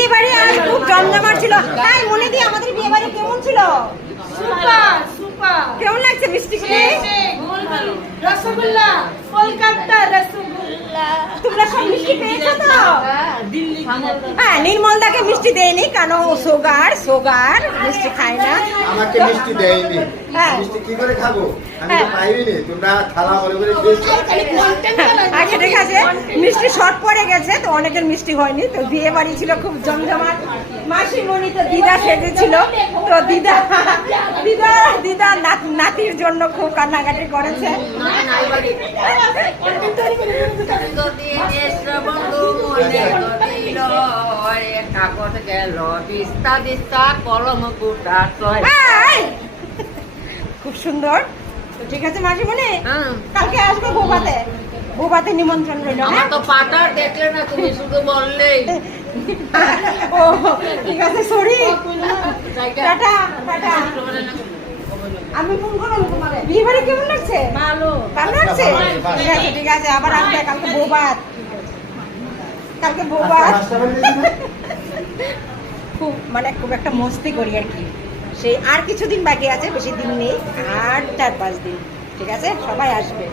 বিয়ে বাড়ি আর খুব জমজমাট ছিল। তাই মনে দিয়ে আমাদের বিয়ে বাড়ি কেমন ছিল? Super super. কেমন লাগছে মিষ্টি খেয়ে? রসগোল্লা, কলকাতা রসগোল্লা। তোমরা সব মিষ্টি পেয়েছো তো? দিল্লি। হ্যাঁ, নির্মলদাকে মিষ্টি দেয়নি কারণ ও সুগার মিষ্টি খায় না। আমাকে মিষ্টি দেয়নি। হ্যাঁ। মিষ্টি কি করে খাবো? আমি তো হ্যাঁ। পাইনি। তোমরা থালা বলে বলে দিয়েছো। আচ্ছা ঠিক আছে, মিষ্টি শর্ট পড়ে গেছে তো অনেকের মিষ্টি হয়নি। তো বিয়ে বাড়ি ছিল খুব জমজমাট। মাসিমণি তো দিদা সেজেছিল। তো দিদা নাতির জন্য খুব কান্নাকাটি করেছে। এই! খুব সুন্দর। তো ঠিক আছে মাসিমণি, কালকে আসবে বৌভাতে নিমন্ত্রণ রইল। আমার তো পাটা দেখলে না, তুমি শুধু বললেই। ও ঠিক আছে, সরি। Tata tata. আমি ফোন করলাম তোমাকে। বিয়ে বাড়ি কেমন লাগছে? ভালো। ভালো লাগছে? ঠিক আছে আবার আসবে। কালকে বৌভাত। খুব একটা মস্তি করি আর কি। সেই আর কিছুদিন বাকি আছে, বেশি দিন নেই, আর 4-5 দিন। ঠিক আছে, সবাই আসবে।